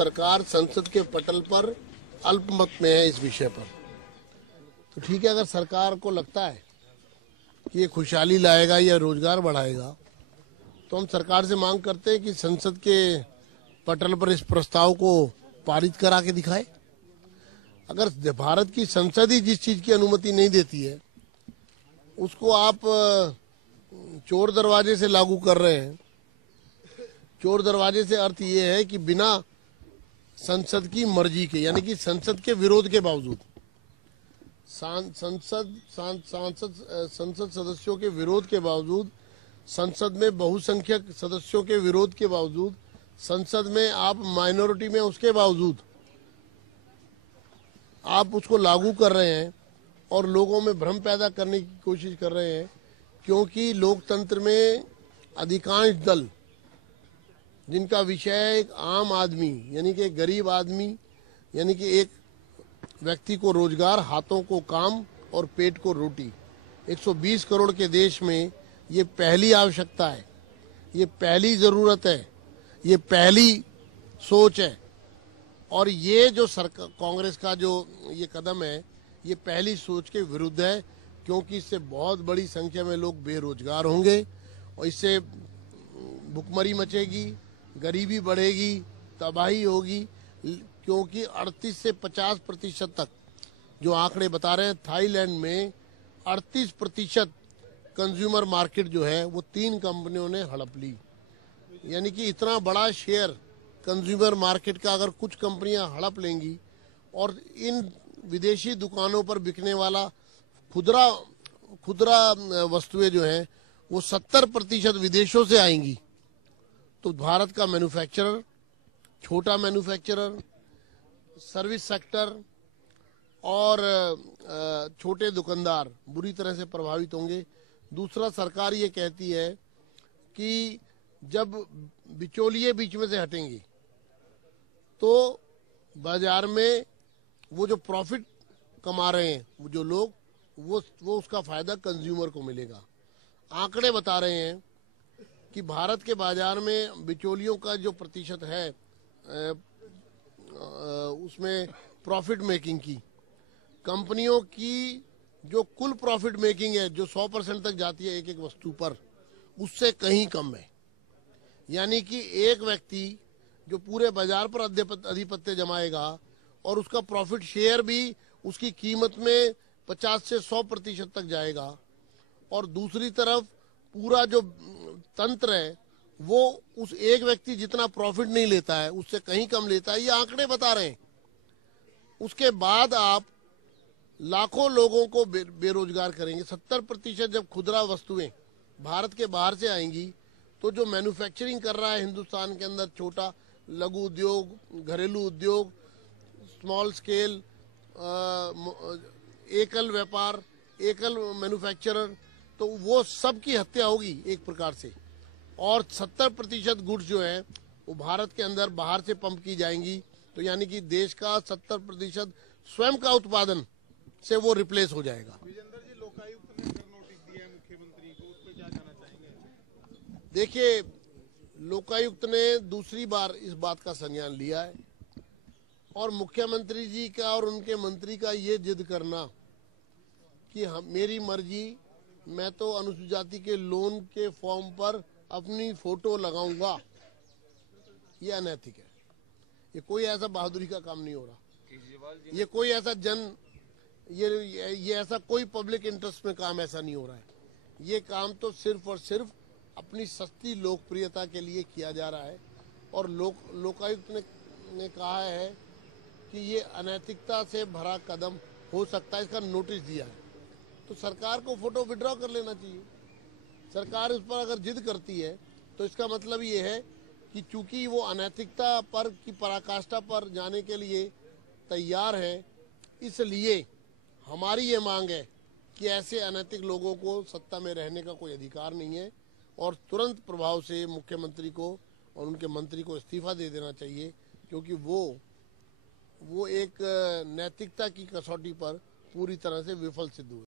सरकार संसद के पटल पर अल्पमत में है इस विषय पर। तो ठीक है, अगर सरकार को लगता है कि ये खुशहाली लाएगा या रोजगार बढ़ाएगा, तो हम सरकार से मांग करते हैं कि संसद के पटल पर इस प्रस्ताव को पारित करा के दिखाए। अगर भारत की संसद ही जिस चीज की अनुमति नहीं देती है, उसको आप चोर दरवाजे से लागू कर रहे हैं। चोर दरवाजे से अर्थ ये है कि बिना संसद की मर्जी के, यानी कि संसद के विरोध के बावजूद, संसद सदस्यों के विरोध के बावजूद, संसद में बहुसंख्यक सदस्यों के विरोध के बावजूद, संसद में आप माइनॉरिटी में उसके बावजूद आप उसको लागू कर रहे हैं और लोगों में भ्रम पैदा करने की कोशिश कर रहे हैं। क्योंकि लोकतंत्र में अधिकांश दल, जिनका विषय है एक आम आदमी, यानी कि एक गरीब आदमी, यानी कि एक व्यक्ति को रोजगार, हाथों को काम और पेट को रोटी, 120 करोड़ के देश में ये पहली आवश्यकता है, ये पहली जरूरत है, ये पहली सोच है। और ये जो सरकार, कांग्रेस का जो ये कदम है, ये पहली सोच के विरुद्ध है। क्योंकि इससे बहुत बड़ी संख्या में लोग बेरोजगार होंगे और इससे भुखमरी मचेगी, गरीबी बढ़ेगी, तबाही होगी। क्योंकि 38 से 50% तक जो आंकड़े बता रहे हैं, थाईलैंड में 38% कंज्यूमर मार्केट जो है वो 3 कंपनियों ने हड़प ली। यानी कि इतना बड़ा शेयर कंज्यूमर मार्केट का अगर कुछ कंपनियां हड़प लेंगी और इन विदेशी दुकानों पर बिकने वाला खुदरा वस्तुएं जो हैं वो 70% विदेशों से आएंगी, तो भारत का मैन्युफैक्चरर, छोटा मैन्युफैक्चरर, सर्विस सेक्टर और छोटे दुकानदार बुरी तरह से प्रभावित होंगे। दूसरा, सरकार ये कहती है कि जब बिचौलिए बीच में से हटेंगे तो बाजार में वो जो प्रॉफिट कमा रहे हैं वो जो लोग, वो उसका फायदा कंज्यूमर को मिलेगा। आंकड़े बता रहे हैं कि भारत के बाजार में बिचौलियों का जो प्रतिशत है उसमें प्रॉफिट मेकिंग की, कंपनियों की जो कुल प्रॉफिट मेकिंग है, जो 100% तक जाती है एक एक वस्तु पर, उससे कहीं कम है। यानी कि एक व्यक्ति जो पूरे बाजार पर अधिपत्य जमाएगा और उसका प्रॉफिट शेयर भी उसकी कीमत में 50 से 100% तक जाएगा, और दूसरी तरफ पूरा जो तंत्र है वो उस एक व्यक्ति जितना प्रॉफिट नहीं लेता है उससे कहीं कम लेता है। ये आंकड़े बता रहे हैं। उसके बाद आप लाखों लोगों को बेरोजगार करेंगे। 70% जब खुदरा वस्तुएं भारत के बाहर से आएंगी, तो जो मैन्युफैक्चरिंग कर रहा है हिंदुस्तान के अंदर, छोटा लघु उद्योग, घरेलू उद्योग, स्मॉल स्केल, एकल व्यापार, एकल मैन्युफैक्चरर, तो वो सब की हत्या होगी एक प्रकार से। और 70% गुड्स जो है वो भारत के अंदर बाहर से पंप की जाएंगी। तो यानी कि देश का 70% स्वयं का उत्पादन से वो रिप्लेस हो जाएगा। लोकायुक्त ने नोटिस दिया है मुख्यमंत्री को, उस पर क्या कहना चाहेंगे? देखिए, लोकायुक्त ने दूसरी बार इस बात का संज्ञान लिया है और मुख्यमंत्री जी का और उनके मंत्री का ये जिद करना कि मेरी मर्जी, मैं तो अनुसूचित जाति के लोन के फॉर्म पर अपनी फोटो लगाऊंगा, ये अनैतिक है। ये कोई ऐसा बहादुरी का काम नहीं हो रहा, ये कोई ऐसा ये ऐसा कोई पब्लिक इंटरेस्ट में काम ऐसा नहीं हो रहा है। ये काम तो सिर्फ और सिर्फ अपनी सस्ती लोकप्रियता के लिए किया जा रहा है। और लोकायुक्त ने कहा है कि ये अनैतिकता से भरा कदम हो सकता है, इसका नोटिस दिया है। तो सरकार को फोटो विड्रॉ कर लेना चाहिए। सरकार उस पर अगर जिद करती है तो इसका मतलब ये है कि चूंकि वो अनैतिकता पर की पराकाष्ठा पर जाने के लिए तैयार है, इसलिए हमारी ये मांग है कि ऐसे अनैतिक लोगों को सत्ता में रहने का कोई अधिकार नहीं है और तुरंत प्रभाव से मुख्यमंत्री को और उनके मंत्री को इस्तीफा दे देना चाहिए। क्योंकि वो एक नैतिकता की कसौटी पर पूरी तरह से विफल सिद्ध हुए।